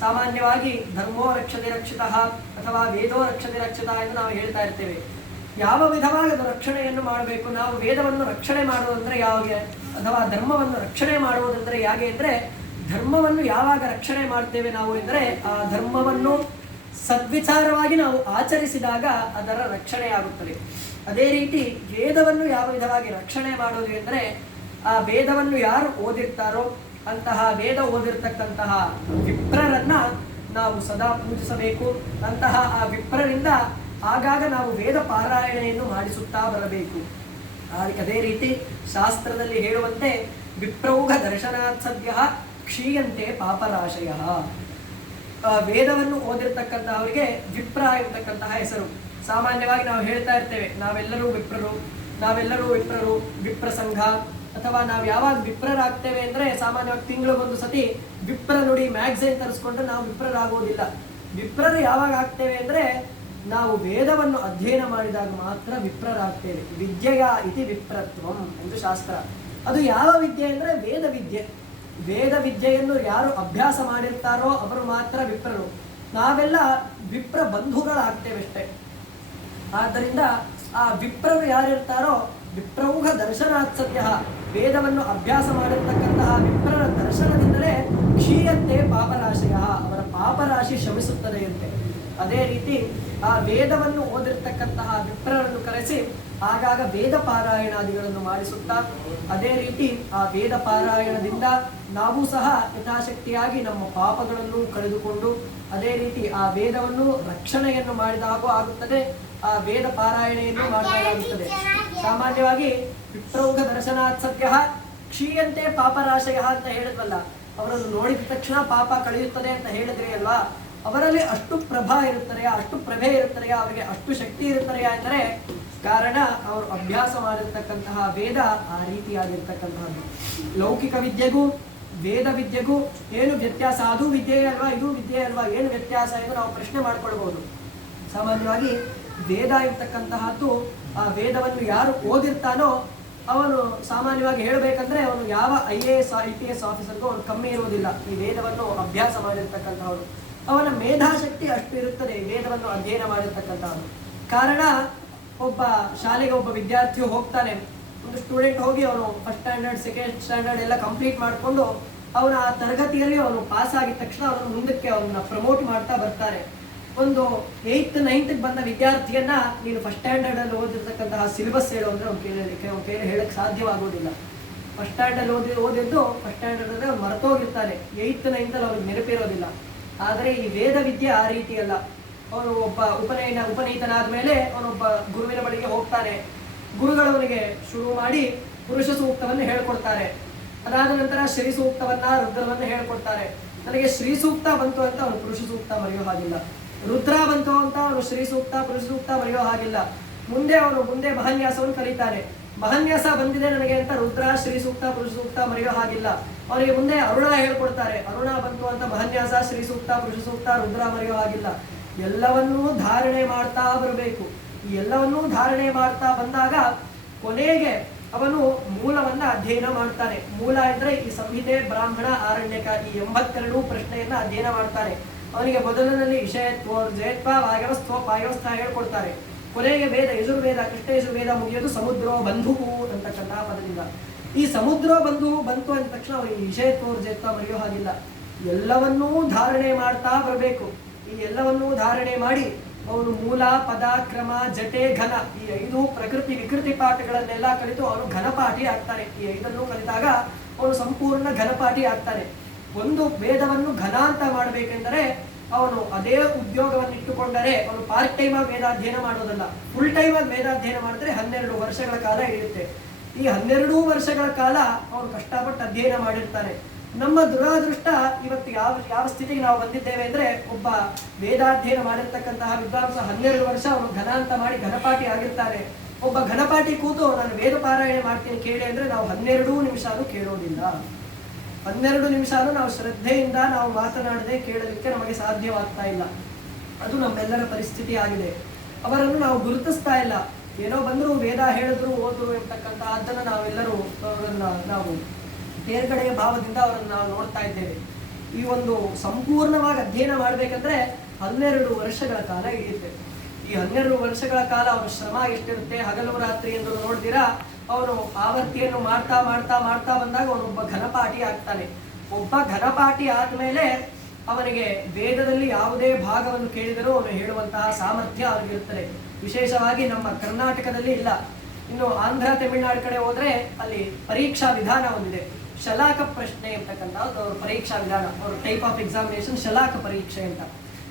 ಸಾಮಾನ್ಯವಾಗಿ ಧರ್ಮೋ ರಕ್ಷತೆ ರಕ್ಷಿತ ಅಥವಾ ವೇದೋ ರಕ್ಷತೆ ರಕ್ಷಿತ ಎಂದು ನಾವು ಹೇಳ್ತಾ ಇರ್ತೇವೆ. ಯಾವ ವಿಧವಾಗಿ ಅದು ರಕ್ಷಣೆಯನ್ನು ಮಾಡಬೇಕು? ನಾವು ವೇದವನ್ನು ರಕ್ಷಣೆ ಮಾಡುವುದಂದ್ರೆ ಯಾವಾಗ, ಅಥವಾ ಧರ್ಮವನ್ನು ರಕ್ಷಣೆ ಮಾಡುವುದಂದ್ರೆ ಹೇಗೆ ಅಂದರೆ, ಧರ್ಮವನ್ನು ಯಾವಾಗ ರಕ್ಷಣೆ ಮಾಡ್ತೇವೆ ನಾವು ಎಂದರೆ ಆ ಧರ್ಮವನ್ನು ಸದ್ವಿಚಾರವಾಗಿ ನಾವು ಆಚರಿಸಿದಾಗ ಅದರ ರಕ್ಷಣೆ ಆಗುತ್ತದೆ. ಅದೇ ರೀತಿ ವೇದವನ್ನು ಯಾವ ವಿಧವಾಗಿ ರಕ್ಷಣೆ ಮಾಡೋದು ಎಂದರೆ, ಆ ವೇದವನ್ನು ಯಾರು ಓದಿರ್ತಾರೋ ಅಂತಹ ವೇದ ಓದಿರ್ತಕ್ಕಂತಹ ವಿಪ್ರರನ್ನ ನಾವು ಸದಾ ಪೂಜಿಸಬೇಕು. ಅಂತಹ ಆ ವಿಪ್ರರಿಂದ ಆಗಾಗ ನಾವು ವೇದ ಪಾರಾಯಣೆಯನ್ನು ಮಾಡಿಸುತ್ತಾ ಬರಬೇಕು. ಅದೇ ರೀತಿ ಶಾಸ್ತ್ರದಲ್ಲಿ ಹೇಳುವಂತೆ ವಿಪ್ರೌಘ ದರ್ಶನಾತ್ ಸದ್ಯ ಕ್ಷೀಯಂತೆ ಪಾಪರಾಶಯ. ವೇದವನ್ನು ಓದಿರ್ತಕ್ಕಂತಹವರಿಗೆ ವಿಪ್ರ ಎಂಬತಕ್ಕಂತಹ ಹೆಸರು. ಸಾಮಾನ್ಯವಾಗಿ ನಾವು ಹೇಳ್ತಾ ಇರ್ತೇವೆ ನಾವೆಲ್ಲರೂ ವಿಪ್ರರು, ವಿಪ್ರ ಸಂಘ, ಅಥವಾ ನಾವು ಯಾವಾಗ ವಿಪ್ರರಾಗ್ತೇವೆ ಅಂದರೆ ಸಾಮಾನ್ಯವಾಗಿ ತಿಂಗಳಿಗೊಂದು ಸತಿ ವಿಪ್ರ ನುಡಿ ಮ್ಯಾಗ್ಝೈನ್ ತರಿಸ್ಕೊಂಡು ನಾವು ವಿಪ್ರರಾಗೋದಿಲ್ಲ. ವಿಪ್ರರು ಯಾವಾಗ ಆಗ್ತೇವೆ ಅಂದರೆ ನಾವು ವೇದವನ್ನು ಅಧ್ಯಯನ ಮಾಡಿದಾಗ ಮಾತ್ರ ವಿಪ್ರರಾಗ್ತೇವೆ. ವಿದ್ಯೆಯ ಇತಿ ವಿಪ್ರತ್ವಂ ಎಂದು ಶಾಸ್ತ್ರ. ಅದು ಯಾವ ವಿದ್ಯೆ ಅಂದರೆ ವೇದ ವಿದ್ಯೆ. ವೇದ ವಿದ್ಯೆಯನ್ನು ಯಾರು ಅಭ್ಯಾಸ ಮಾಡಿರ್ತಾರೋ ಅವರು ಮಾತ್ರ ವಿಪ್ರರು. ನಾವೆಲ್ಲ ವಿಪ್ರ ಬಂಧುಗಳಾಗ್ತೇವೆ ಅಷ್ಟೇ. ಆದ್ದರಿಂದ ಆ ವಿಪ್ರರು ಯಾರಿರ್ತಾರೋ ವಿಪ್ರೌಘ ದರ್ಶನಾತ್ ಸದ್ಯ, ವೇದವನ್ನು ಅಭ್ಯಾಸ ಮಾಡಿರ್ತಕ್ಕಂತಹ ವಿಪ್ರರ ದರ್ಶನದಿಂದಲೇ ಕ್ಷೀಯಂತೆ ಪಾಪರಾಶಯ, ಅವರ ಪಾಪರಾಶಿ ಶಮಿಸುತ್ತದೆಯಂತೆ. ಅದೇ ರೀತಿ ಆ ವೇದವನ್ನು ಓದಿರ್ತಕ್ಕಂತಹ ವಿಪ್ರರನ್ನು ಕರೆಸಿ ಆಗಾಗ ವೇದ ಪಾರಾಯಣಾದಿಗಳನ್ನು ಮಾಡಿಸುತ್ತಾ, ಅದೇ ರೀತಿ ಆ ವೇದ ಪಾರಾಯಣದಿಂದ ನಾವು ಸಹ ಯಥಾಶಕ್ತಿಯಾಗಿ ನಮ್ಮ ಪಾಪಗಳನ್ನು ಕಳೆದುಕೊಂಡು ಅದೇ ರೀತಿ ಆ ವೇದವನ್ನು ರಕ್ಷಣೆಯನ್ನು ಮಾಡಿದ ಹಾಗೂ ಆಗುತ್ತದೆ. ಆ ವೇದ ಪಾರಾಯಣೆಯನ್ನು ಮಾಡಲಾಗುತ್ತದೆ. ಸಾಮಾನ್ಯವಾಗಿ ವಿಪ್ರೌಘ ದರ್ಶನಾತ್ ಸದ್ಯ ಕ್ಷೀಯಂತೆ ಪಾಪರಾಶಯ ಅಂತ ಹೇಳಿದ್ವಲ್ಲ, ಅವರನ್ನು ನೋಡಿದ ತಕ್ಷಣ ಪಾಪ ಕಳೆಯುತ್ತದೆ ಅಂತ ಹೇಳಿದ್ರಿ ಅಲ್ವಾ, ಅವರಲ್ಲಿ ಅಷ್ಟು ಪ್ರಭಾ ಇರುತ್ತದೆ, ಅಷ್ಟು ಪ್ರಭೆ ಇರುತ್ತದೆ, ಅವರಿಗೆ ಅಷ್ಟು ಶಕ್ತಿ ಇರುತ್ತದೆ ಅಂದರೆ ಕಾರಣ ಅವರು ಅಭ್ಯಾಸ ಮಾಡಿರ್ತಕ್ಕಂತಹ ವೇದ ಆ ರೀತಿಯಾಗಿರ್ತಕ್ಕಂತಹದ್ದು. ಲೌಕಿಕ ವಿದ್ಯೆಗೂ ವೇದ ವಿದ್ಯೆಗೂ ಏನು ವ್ಯತ್ಯಾಸ? ಅದು ವಿದ್ಯೆ ಅಲ್ವಾ, ಇದು ವಿದ್ಯೆ ಅಲ್ವಾ, ಏನು ವ್ಯತ್ಯಾಸ ಎಂದು ನಾವು ಪ್ರಶ್ನೆ ಮಾಡ್ಕೊಳ್ಬಹುದು. ಸಾಮಾನ್ಯವಾಗಿ ವೇದ ಇರ್ತಕ್ಕಂತಹದ್ದು ಆ ವೇದವನ್ನು ಯಾರು ಓದಿರ್ತಾನೋ ಅವನು ಸಾಮಾನ್ಯವಾಗಿ ಹೇಳಬೇಕಂದ್ರೆ ಅವನು ಯಾವ IAS IPS ಆಫೀಸರ್ಗೂ ಅವನು ಕಮ್ಮಿ ಇರುವುದಿಲ್ಲ. ಈ ವೇದವನ್ನು ಅಭ್ಯಾಸ ಮಾಡಿರ್ತಕ್ಕಂಥವನು ಅವನ ಮೇಧಾಶಕ್ತಿ ಅಷ್ಟು ಇರುತ್ತದೆ ವೇದವನ್ನು ಅಧ್ಯಯನ ಮಾಡಿರ್ತಕ್ಕಂಥವನು. ಕಾರಣ ಒಬ್ಬ ಶಾಲೆಗೆ ಒಬ್ಬ ವಿದ್ಯಾರ್ಥಿಯು ಹೋಗ್ತಾನೆ, ಒಂದು ಸ್ಟೂಡೆಂಟ್ ಹೋಗಿ ಅವನು ಫಸ್ಟ್ ಸ್ಟ್ಯಾಂಡರ್ಡ್ ಸೆಕೆಂಡ್ ಸ್ಟ್ಯಾಂಡರ್ಡ್ ಎಲ್ಲ ಕಂಪ್ಲೀಟ್ ಮಾಡಿಕೊಂಡು ಅವನ ಆ ತರಗತಿಯಲ್ಲಿ ಅವನು ಪಾಸ್ ಆಗಿದ ತಕ್ಷಣ ಅವನು ಮುಂದಕ್ಕೆ ಅವನ್ನ ಪ್ರಮೋಟ್ ಮಾಡ್ತಾ ಬರ್ತಾರೆ. ಒಂದು 8th 9th ಬಂದ ವಿದ್ಯಾರ್ಥಿಯನ್ನ ನೀನು ಫಸ್ಟ್ ಸ್ಟ್ಯಾಂಡರ್ಡ್ ಅಲ್ಲಿ ಓದಿರ್ತಕ್ಕಂತಹ ಸಿಲೆಬಸ್ ಹೇಳು ಅಂದ್ರೆ ಅವ್ನ ಕೈಯಲ್ಲಿ ಹೇಳಕ್ ಸಾಧ್ಯವಾಗುವುದಿಲ್ಲ. ಫಸ್ಟ್ ಸ್ಟ್ಯಾಂಡರ್ಡ್ ಓದಿದ್ದು ಫಸ್ಟ್ ಸ್ಟ್ಯಾಂಡರ್ಡ್ ಅಂದ್ರೆ ಅವ್ನು ಮರೆತೋಗಿರ್ತಾನೆ. 8th 9th ಅಲ್ಲಿ ಅವ್ನಿಗೆ ನೆನಪಿರೋದಿಲ್ಲ. ಆದರೆ ಈ ವೇದ ವಿದ್ಯೆ ಆ ರೀತಿ ಅಲ್ಲ. ಅವನು ಒಬ್ಬ ಉಪನೀತನಾದ ಮೇಲೆ ಅವನೊಬ್ಬ ಗುರುವಿನ ಬಳಿಗೆ ಹೋಗ್ತಾನೆ. ಗುರುಗಳವನಿಗೆ ಶುರು ಮಾಡಿ ಪುರುಷ ಸೂಕ್ತವನ್ನು ಹೇಳ್ಕೊಡ್ತಾರೆ. ಅದಾದ ನಂತರ ಶ್ರೀ ಸೂಕ್ತವನ್ನ ರುದ್ರವನ್ನ ಹೇಳ್ಕೊಡ್ತಾರೆ. ನನಗೆ ಶ್ರೀ ಸೂಕ್ತ ಬಂತು ಅಂತ ಅವನು ಪುರುಷ ಸೂಕ್ತ ಮರೆಯೋ ಹಾಗಿಲ್ಲ. ರುದ್ರ ಬಂತು ಅಂತ ಅವನು ಶ್ರೀ ಸೂಕ್ತ ಪುರುಷ ಸೂಕ್ತ ಮರೆಯೋ ಹಾಗಿಲ್ಲ. ಮುಂದೆ ಮಹಾನ್ಯಾಸವನ್ನು ಕಲಿತಾನೆ. ಮಹಾನ್ಯಾಸ ಬಂದಿದೆ ನನಗೆ ಅಂತ ರುದ್ರ ಶ್ರೀ ಸೂಕ್ತ ಪುರುಷ ಸೂಕ್ತ ಮರೆಯೋ ಹಾಗಿಲ್ಲ. ಅವನಿಗೆ ಮುಂದೆ ಅರುಣ ಹೇಳ್ಕೊಡ್ತಾರೆ. ಅರುಣ ಬಂತು ಅಂತ ಮಹಾನ್ಯಾಸ ಶ್ರೀ ಸೂಕ್ತ ಪುರುಷ ಸೂಕ್ತ ರುದ್ರ ಮರೆಯೋ ಹಾಗಿಲ್ಲ. ಎಲ್ಲವನ್ನೂ ಧಾರಣೆ ಮಾಡ್ತಾ ಬರಬೇಕು. ಈ ಎಲ್ಲವನ್ನೂ ಧಾರಣೆ ಮಾಡ್ತಾ ಬಂದಾಗ ಕೊನೆಗೆ ಅವನು ಮೂಲವನ್ನ ಅಧ್ಯಯನ ಮಾಡ್ತಾನೆ. ಮೂಲ ಅಂದ್ರೆ ಈ ಸಂಹಿತೆ, ಬ್ರಾಹ್ಮಣ, ಆರಣ್ಯಕ, ಈ 82 ಪ್ರಶ್ನೆಯನ್ನ ಅಧ್ಯಯನ ಮಾಡ್ತಾನೆ. ಅವನಿಗೆ ಮೊದಲಿನಲ್ಲಿ ವಿಷಯತ್ವ, ಜಯತ್ವ, ವಾಯವಸ್ಥೋ, ಪಾಯವಸ್ಥ ಹೇಳ್ಕೊಡ್ತಾರೆ. ಕೊನೆಗೆ ವೇದ, ಯಜುರ್ವೇದ, ಕೃಷ್ಣ ಯಜುರ್ವೇದ ಮುಗಿಯೋದು ಸಮುದ್ರೋ ಬಂಧು ಅಂತಕ್ಕಂತಹ ಪದದಿಂದ. ಈ ಸಮುದ್ರೋ ಬಂಧು ಬಂತು ಅಂದ ತಕ್ಷಣ ಅವನಿಗೆ ವಿಷಯತ್ವ, ಜಯತ್ವ ಮರೆಯೋ ಹಾಗಿಲ್ಲ. ಎಲ್ಲವನ್ನೂ ಧಾರಣೆ ಮಾಡ್ತಾ ಬರಬೇಕು. ಈ ಎಲ್ಲವನ್ನೂ ಧಾರಣೆ ಮಾಡಿ ಅವನು ಮೂಲ, ಪದ, ಕ್ರಮ, ಜಟೆ, ಘನ, ಈ 5 ಪ್ರಕೃತಿ ವಿಕೃತಿ ಪಾಠಗಳನ್ನೆಲ್ಲ ಕಲಿತು ಅವನು ಘನಪಾಠಿ ಆಗ್ತಾನೆ. ಈ 5 ಕಲಿತಾಗ ಅವನು ಸಂಪೂರ್ಣ ಘನಪಾಠಿ ಆಗ್ತಾನೆ. ಒಂದು ವೇದವನ್ನು ಘನ ಅಂತ ಮಾಡಬೇಕೆಂದರೆ ಅವನು ಅದೇ ಉದ್ಯೋಗವನ್ನು ಇಟ್ಟುಕೊಂಡರೆ ಅವನು ಪಾರ್ಟ್ ಟೈಮ್ ಆಗಿ ವೇದಾಧ್ಯಯನ ಮಾಡೋದಲ್ಲ. ಫುಲ್ ಟೈಮ್ ಆಗಿ ವೇದಾಧ್ಯಯನ ಮಾಡಿದ್ರೆ 12 ವರ್ಷಗಳ ಕಾಲ ಹಿಡಿಯುತ್ತೆ. ಈ 12 ವರ್ಷಗಳ ಕಾಲ ಅವನು ಕಷ್ಟಪಟ್ಟು ಅಧ್ಯಯನ ಮಾಡಿರ್ತಾನೆ. ನಮ್ಮ ದುರಾದೃಷ್ಟ ಇವತ್ತು ಯಾವ ಸ್ಥಿತಿಗೆ ನಾವು ಬಂದಿದ್ದೇವೆ ಅಂದ್ರೆ, ಒಬ್ಬ ವೇದಾಧ್ಯಯನ ಮಾಡಿರ್ತಕ್ಕಂತಹ ವಿದ್ವಾಂಸ 12 ವರ್ಷ ಅವನು ಘನ ಅಂತ ಮಾಡಿ ಘನಪಾಠಿ ಆಗಿರ್ತಾನೆ. ಒಬ್ಬ ಘನಪಾಠಿ ಕೂತು ನಾನು ವೇದ ಪಾರಾಯಣ ಮಾಡ್ತೀನಿ ಕೇಳಿ ಅಂದ್ರೆ ನಾವು 12 ನಿಮಿಷನೂ ಕೇಳೋದಿಲ್ಲ. 12 ನಿಮಿಷನೂ ನಾವು ಶ್ರದ್ಧೆಯಿಂದ ನಾವು ಮಾತನಾಡದೆ ಕೇಳಲಿಕ್ಕೆ ನಮಗೆ ಸಾಧ್ಯವಾಗ್ತಾ ಇಲ್ಲ. ಅದು ನಮ್ಮೆಲ್ಲರ ಪರಿಸ್ಥಿತಿ ಆಗಿದೆ. ಅವರನ್ನು ನಾವು ಗುರುತಿಸ್ತಾ ಇಲ್ಲ. ಏನೋ ಬಂದ್ರು ವೇದ ಹೇಳಿದ್ರು ಓದ್ರು ಎಂಬತಕ್ಕಂಥ ಅದನ್ನು ನಾವೆಲ್ಲರೂ ನಾವು ಬೇರ್ಗಡೆಯ ಭಾವದಿಂದ ಅವರನ್ನು ನಾವು ನೋಡ್ತಾ ಇದ್ದೇವೆ. ಈ ಒಂದು ಸಂಪೂರ್ಣವಾಗಿ ಅಧ್ಯಯನ ಮಾಡಬೇಕಂದ್ರೆ 12 ವರ್ಷಗಳ ಕಾಲ ಹಿಡಿಯುತ್ತೆ. ಈ 12 ವರ್ಷಗಳ ಕಾಲ ಅವರ ಶ್ರಮ ಎಷ್ಟಿರುತ್ತೆ, ಹಗಲು ರಾತ್ರಿ ಎಂದು ನೋಡ್ತೀರಾ. ಅವನು ಆವರ್ತಿಯನ್ನು ಮಾಡ್ತಾ ಮಾಡ್ತಾ ಮಾಡ್ತಾ ಬಂದಾಗ ಅವನೊಬ್ಬ ಘನಪಾಠಿ ಆಗ್ತಾನೆ. ಒಬ್ಬ ಘನಪಾಠಿ ಆದ್ಮೇಲೆ ಅವನಿಗೆ ವೇದದಲ್ಲಿ ಯಾವುದೇ ಭಾಗವನ್ನು ಕೇಳಿದರೂ ಅವನು ಹೇಳುವಂತಹ ಸಾಮರ್ಥ್ಯ ಅವನಿಗಿರುತ್ತದೆ. ವಿಶೇಷವಾಗಿ ನಮ್ಮ ಕರ್ನಾಟಕದಲ್ಲಿ ಇಲ್ಲ. ಇನ್ನು ಆಂಧ್ರ, ತಮಿಳುನಾಡು ಕಡೆ ಹೋದ್ರೆ ಅಲ್ಲಿ ಪರೀಕ್ಷಾ ವಿಧಾನ ಒಂದಿದೆ. ಶಲಾಕ ಪ್ರಶ್ನೆ ಅಂತಕ್ಕಂಥ ಪರೀಕ್ಷಾ ವಿಧಾನ, ಅವ್ರ ಟೈಪ್ ಆಫ್ ಎಕ್ಸಾಮಿನೇಷನ್ ಶಲಾಕ ಪರೀಕ್ಷೆ ಅಂತ.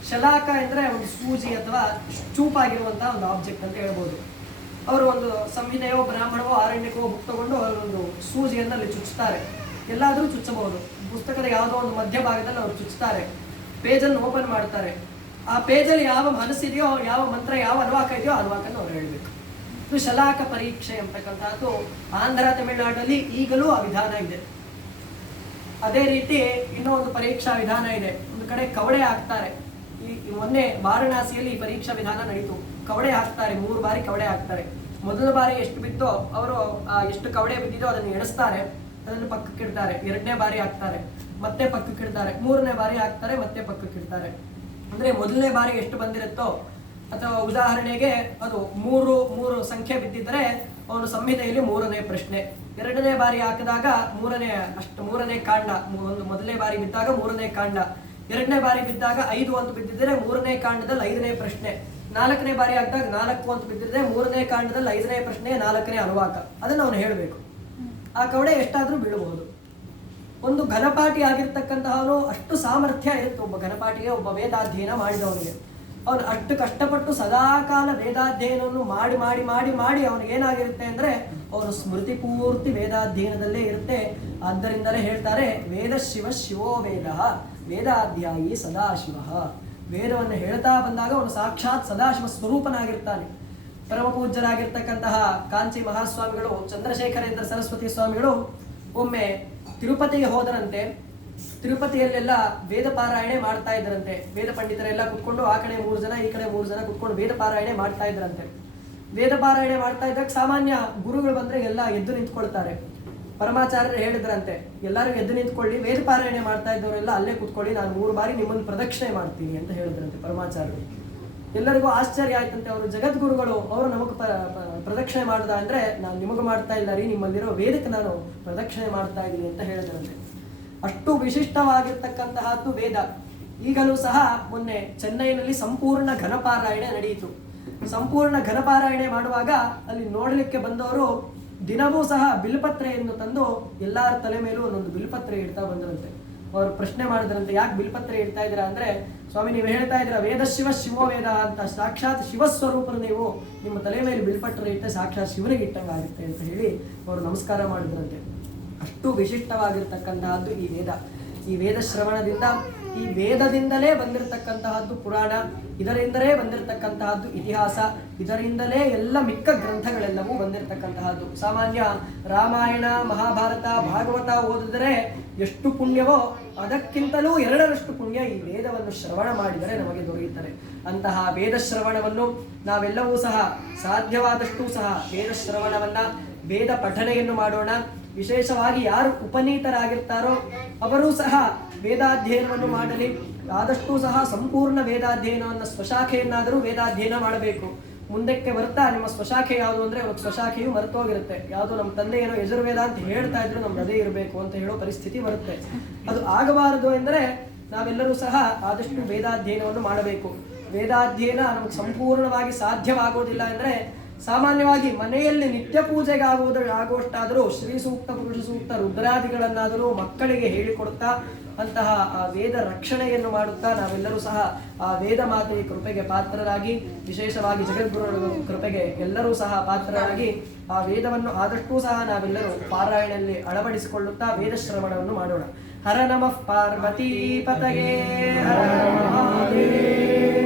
ಶಲಾಕ ಅಂದ್ರೆ ಒಂದು ಸೂಜಿ ಅಥವಾ ಚೂಪಾಗಿರುವಂತಹ ಒಂದು ಆಬ್ಜೆಕ್ಟ್ ಅಂತ ಹೇಳ್ಬೋದು. ಅವರು ಒಂದು ಸಂಹಿತೆಯೋ, ಬ್ರಾಹ್ಮಣವೋ, ಆರಣ್ಯಕೋ ಬುಕ್ ತಗೊಂಡು ಅವರೊಂದು ಸೂಜಿಯನ್ನು ಅಲ್ಲಿ ಚುಚ್ಚುತ್ತಾರೆ. ಎಲ್ಲಾದರೂ ಚುಚ್ಚಬಹುದು. ಪುಸ್ತಕದ ಯಾವುದೋ ಒಂದು ಮಧ್ಯಭಾಗದಲ್ಲಿ ಅವರು ಚುಚ್ಚುತ್ತಾರೆ. ಪೇಜನ್ನು ಓಪನ್ ಮಾಡ್ತಾರೆ. ಆ ಪೇಜಲ್ಲಿ ಯಾವ ಮನಸ್ಸಿದೆಯೋ, ಯಾವ ಮಂತ್ರ, ಯಾವ ಅನುವಾಕ ಇದೆಯೋ ಆ ಅನುವಾಕನ್ನು ಅವ್ರು ಹೇಳಬೇಕು. ಇದು ಶಲಾಕ ಪರೀಕ್ಷೆ ಅಂತಕ್ಕಂಥದ್ದು ಆಂಧ್ರ, ತಮಿಳುನಾಡಲ್ಲಿ ಈಗಲೂ ಆ ವಿಧಾನ ಇದೆ. ಅದೇ ರೀತಿ ಇನ್ನೂ ಒಂದು ಪರೀಕ್ಷಾ ವಿಧಾನ ಇದೆ. ಒಂದು ಕಡೆ ಕವಡೆ ಹಾಕ್ತಾರೆ. ಈ ಮೊನ್ನೆ ವಾರಣಾಸಿಯಲ್ಲಿ ಈ ಪರೀಕ್ಷಾ ವಿಧಾನ ನಡೀತು. ಕವಡೆ ಹಾಕ್ತಾರೆ, 3 ಬಾರಿ ಕವಡೆ ಹಾಕ್ತಾರೆ. ಮೊದಲ ಬಾರಿ ಎಷ್ಟು ಬಿತ್ತೋ ಅವರು ಎಷ್ಟು ಕವಡೆ ಬಿದ್ದಿದೋ ಅದನ್ನು ಎಣಿಸ್ತಾರೆ, ಅದನ್ನು ಪಕ್ಕಕ್ಕೆ ಇಡ್ತಾರೆ. 2ನೇ ಬಾರಿ ಹಾಕ್ತಾರೆ, ಮತ್ತೆ ಪಕ್ಕಕ್ಕೆ ಇಡ್ತಾರೆ. 3ನೇ ಬಾರಿ ಹಾಕ್ತಾರೆ, ಮತ್ತೆ ಪಕ್ಕಕ್ಕೆ ಇಡ್ತಾರೆ. ಅಂದ್ರೆ ಮೊದಲನೇ ಬಾರಿ ಎಷ್ಟು ಬಂದಿರುತ್ತೋ, ಅಥವಾ ಉದಾಹರಣೆಗೆ ಅದು 3 ಸಂಖ್ಯೆ ಬಿದ್ದಿದ್ರೆ ಅವನು ಸಂಹಿತೆಯಲ್ಲಿ 3ನೇ ಪ್ರಶ್ನೆ. 2ನೇ ಬಾರಿ ಹಾಕಿದಾಗ 3ನೇ ಕಾಂಡ, ಮೊದಲನೇ ಬಾರಿ ಬಿದ್ದಾಗ 3ನೇ ಕಾಂಡ. 2ನೇ ಬಾರಿ ಬಿದ್ದಾಗ 5 ಅಂತ ಬಿದ್ದಿದ್ರೆ 3ನೇ ಕಾಂಡದಲ್ಲಿ 5ನೇ ಪ್ರಶ್ನೆ. 4ನೇ ಬಾರಿ ಹಾಕಿದಾಗ 4 ಅಂತ ಬಿದ್ದಿದ್ರೆ 3ನೇ ಕಾಂಡದಲ್ಲಿ 5ನೇ ಪ್ರಶ್ನೆ, 4ನೇ ಅನುವಾಕ. ಅದನ್ನು ಅವನು ಹೇಳಬೇಕು. ಆ ಕವಡೆ ಎಷ್ಟಾದ್ರೂ ಬೀಳಬಹುದು. ಒಂದು ಘನಪಾಠಿ ಆಗಿರ್ತಕ್ಕಂತಹವನು ಅಷ್ಟು ಸಾಮರ್ಥ್ಯ ಇರುತ್ತೆ ಒಬ್ಬ ಘನಪಾಠಿಗೆ, ಒಬ್ಬ ವೇದಾಧ್ಯಯನ ಮಾಡಿದವನಿಗೆ. ಅವನು ಅಷ್ಟು ಕಷ್ಟಪಟ್ಟು ಸದಾಕಾಲ ವೇದಾಧ್ಯಯನವನ್ನು ಮಾಡಿ ಮಾಡಿ ಮಾಡಿ ಮಾಡಿ ಅವನಿಗೆ ಏನಾಗಿರುತ್ತೆ ಅಂದ್ರೆ ಅವನು ಸ್ಮೃತಿ ಪೂರ್ತಿ ವೇದಾಧ್ಯಯನದಲ್ಲೇ ಇರುತ್ತೆ. ಆದ್ದರಿಂದಲೇ ಹೇಳ್ತಾರೆ ವೇದ ಶಿವೋ ವೇದ ವೇದಾಧ್ಯಾಯಿ ಸದಾಶಿವ. ವೇದವನ್ನು ಹೇಳ್ತಾ ಬಂದಾಗ ಅವನು ಸಾಕ್ಷಾತ್ ಸದಾಶಿವ ಸ್ವರೂಪನಾಗಿರ್ತಾನೆ. ಪರಮ ಪೂಜ್ಯರಾಗಿರ್ತಕ್ಕಂತಹ ಕಾಂಚಿ ಮಹಾಸ್ವಾಮಿಗಳು, ಚಂದ್ರಶೇಖರೇಂದ್ರ ಸರಸ್ವತಿ ಸ್ವಾಮಿಗಳು ಒಮ್ಮೆ ತಿರುಪತಿಗೆ ಹೋದರಂತೆ. ತಿರುಪತಿಯಲ್ಲೆಲ್ಲ ವೇದ ಪಾರಾಯಣೆ ಮಾಡ್ತಾ ಇದ್ರಂತೆ. ವೇದ ಪಂಡಿತರೆಲ್ಲ ಕುತ್ಕೊಂಡು ಆ ಕಡೆ 3 ಜನ, ಈ ಕಡೆ 3 ಜನ ಕುತ್ಕೊಂಡು ವೇದ ಪಾರಾಯಣೆ ಮಾಡ್ತಾ ಇದ್ರಂತೆ. ವೇದ ಪಾರಾಯಣೆ ಮಾಡ್ತಾ ಇದ್ದಾಗ ಸಾಮಾನ್ಯ ಗುರುಗಳು ಬಂದ್ರೆ ಎಲ್ಲ ಎದ್ದು ನಿಂತ್ಕೊಳ್ತಾರೆ. ಪರಮಾಚಾರ್ಯರು ಹೇಳಿದ್ರಂತೆ, ಎಲ್ಲರೂ ಎದ್ದು ನಿಂತ್ಕೊಳ್ಳಿ, ವೇದ ಪಾರಾಯಣೆ ಮಾಡ್ತಾ ಇದ್ದವರೆಲ್ಲ ಅಲ್ಲೇ ಕುತ್ಕೊಳ್ಳಿ, ನಾನು 3 ಬಾರಿ ನಿಮ್ಮನ್ನು ಪ್ರದಕ್ಷಿಣೆ ಮಾಡ್ತೀನಿ ಅಂತ ಹೇಳಿದ್ರಂತೆ ಪರಮಾಚಾರ್ಯರು. ಎಲ್ಲರಿಗೂ ಆಶ್ಚರ್ಯ ಆಯ್ತಂತೆ. ಅವರು ಜಗದ್ಗುರುಗಳು, ಅವರು ನಮಗೆ ಪ್ರದಕ್ಷಿಣೆ ಮಾಡ್ದ ಅಂದ್ರೆ ನಾನು ನಿಮಗೆ ಮಾಡ್ತಾ ಇಲ್ಲ ರೀ, ನಿಮ್ಮಲ್ಲಿರೋ ವೇದಕ್ಕೆ ನಾನು ಪ್ರದಕ್ಷಿಣೆ ಮಾಡ್ತಾ ಇದ್ದೀನಿ ಅಂತ ಹೇಳಿದ್ರಂತೆ. ಅಷ್ಟು ವಿಶಿಷ್ಟವಾಗಿರ್ತಕ್ಕಂತಹದ್ದು ವೇದ. ಈಗಲೂ ಸಹ ಮೊನ್ನೆ ಚೆನ್ನೈನಲ್ಲಿ ಸಂಪೂರ್ಣ ಘನಪಾರಾಯಣೆ ನಡೆಯಿತು. ಸಂಪೂರ್ಣ ಘನಪಾರಾಯಣೆ ಮಾಡುವಾಗ ಅಲ್ಲಿ ನೋಡಲಿಕ್ಕೆ ಬಂದವರು ದಿನವೂ ಸಹ ಬಿಲ್ಪತ್ರೆಯನ್ನು ತಂದು ಎಲ್ಲರ ತಲೆ ಮೇಲೂ ಒಂದೊಂದು ಬಿಲ್ಪತ್ರೆ ಇಡ್ತಾ ಬಂದ್ರಂತೆ. ಅವರು ಪ್ರಶ್ನೆ ಮಾಡಿದ್ರಂತೆ, ಯಾಕೆ ಬಿಲ್ಪತ್ರೆ ಇಡ್ತಾ ಇದ್ದೀರಾ ಅಂದ್ರೆ, ಸ್ವಾಮಿ ನೀವು ಹೇಳ್ತಾ ಇದ್ದೀರಾ ವೇದ ಶಿವ ಶಿವೋ ವೇದ ಅಂತ, ಸಾಕ್ಷಾತ್ ಶಿವಸ್ವರೂಪರು ನೀವು, ನಿಮ್ಮ ತಲೆ ಮೇಲೆ ಬಿಲ್ಪತ್ರೆ ಇಟ್ಟರೆ ಸಾಕ್ಷಾತ್ ಶಿವನಿಗೆ ಇಟ್ಟಂಗಾಗುತ್ತೆ ಅಂತ ಹೇಳಿ ಅವರು ನಮಸ್ಕಾರ ಮಾಡಿದ್ರಂತೆ. ಅಷ್ಟು ವಿಶಿಷ್ಟವಾಗಿರ್ತಕ್ಕಂತಹದ್ದು ಈ ವೇದ. ಈ ವೇದ ಶ್ರವಣದಿಂದ, ಈ ವೇದದಿಂದಲೇ ಬಂದಿರತಕ್ಕಂತಹದ್ದು ಪುರಾಣ, ಇದರಿಂದಲೇ ಬಂದಿರತಕ್ಕಂತಹದ್ದು ಇತಿಹಾಸ, ಇದರಿಂದಲೇ ಎಲ್ಲ ಮಿಕ್ಕ ಗ್ರಂಥಗಳೆಲ್ಲವೂ ಬಂದಿರತಕ್ಕಂತಹದ್ದು. ಸಾಮಾನ್ಯ ರಾಮಾಯಣ, ಮಹಾಭಾರತ, ಭಾಗವತ ಓದಿದರೆ ಎಷ್ಟು ಪುಣ್ಯವೋ ಅದಕ್ಕಿಂತಲೂ 2ರಷ್ಟು ಪುಣ್ಯ ಈ ವೇದವನ್ನು ಶ್ರವಣ ಮಾಡಿದರೆ ನಮಗೆ ದೊರೆಯುತ್ತದೆ. ಅಂತಹ ವೇದ ಶ್ರವಣವನ್ನು ನಾವೆಲ್ಲವೂ ಸಹ ಸಾಧ್ಯವಾದಷ್ಟು ಸಹ ವೇದ ಶ್ರವಣವನ್ನ, ವೇದ ಪಠನೆಯನ್ನು ಮಾಡೋಣ. ವಿಶೇಷವಾಗಿ ಯಾರು ಉಪನೀತರಾಗಿರ್ತಾರೋ ಅವರು ಸಹ ವೇದಾಧ್ಯಯನವನ್ನು ಮಾಡಲಿ. ಆದಷ್ಟು ಸಹ ಸಂಪೂರ್ಣ ವೇದಾಧ್ಯಯನವನ್ನು, ಸ್ವಶಾಖೆಯನ್ನಾದರೂ ವೇದಾಧ್ಯಯನ ಮಾಡಬೇಕು. ಮುಂದಕ್ಕೆ ಬರ್ತಾ ನಿಮ್ಮ ಸ್ವಶಾಖೆ ಯಾವುದು ಅಂದರೆ ಅವ್ರ ಸ್ವಶಾಖೆಯು ಮರೆತೋಗಿರುತ್ತೆ. ಯಾವುದು ನಮ್ಮ ತಂದೆ ಏನೋ ಯಜುರ್ವೇದ ಅಂತ ಹೇಳ್ತಾ ಇದ್ರು, ನಮ್ದು ಅದೇ ಇರಬೇಕು ಅಂತ ಹೇಳೋ ಪರಿಸ್ಥಿತಿ ಬರುತ್ತೆ. ಅದು ಆಗಬಾರದು ಎಂದರೆ ನಾವೆಲ್ಲರೂ ಸಹ ಆದಷ್ಟು ವೇದಾಧ್ಯಯನವನ್ನು ಮಾಡಬೇಕು. ವೇದಾಧ್ಯಯನ ನಮಗೆ ಸಂಪೂರ್ಣವಾಗಿ ಸಾಧ್ಯವಾಗೋದಿಲ್ಲ ಅಂದರೆ ಸಾಮಾನ್ಯವಾಗಿ ಮನೆಯಲ್ಲಿ ನಿತ್ಯ ಪೂಜೆಗೆ ಆಗುವಷ್ಟಾದರೂ ಶ್ರೀ ಸೂಕ್ತ, ಪುರುಷ ಸೂಕ್ತ, ರುದ್ರಾದಿಗಳನ್ನಾದರೂ ಮಕ್ಕಳಿಗೆ ಹೇಳಿಕೊಡುತ್ತಾ ಅಂತಹ ಆ ವೇದ ರಕ್ಷಣೆಯನ್ನು ಮಾಡುತ್ತಾ ನಾವೆಲ್ಲರೂ ಸಹ ಆ ವೇದ ಮಾತೆಯ ಕೃಪೆಗೆ ಪಾತ್ರರಾಗಿ, ವಿಶೇಷವಾಗಿ ಜಗದ್ಗುರುಗಳ ಕೃಪೆಗೆ ಎಲ್ಲರೂ ಸಹ ಪಾತ್ರರಾಗಿ ಆ ವೇದವನ್ನು ಆದಷ್ಟೂ ಸಹ ನಾವೆಲ್ಲರೂ ಪಾರಾಯಣದಲ್ಲಿ ಅಳವಡಿಸಿಕೊಳ್ಳುತ್ತಾ ವೇದ ಶ್ರವಣವನ್ನು ಮಾಡೋಣ. ಹರ ನಮಃ ಪಾರ್ವತೀ ಪತಯೇ ಹರ ಮಹಾದೇವ.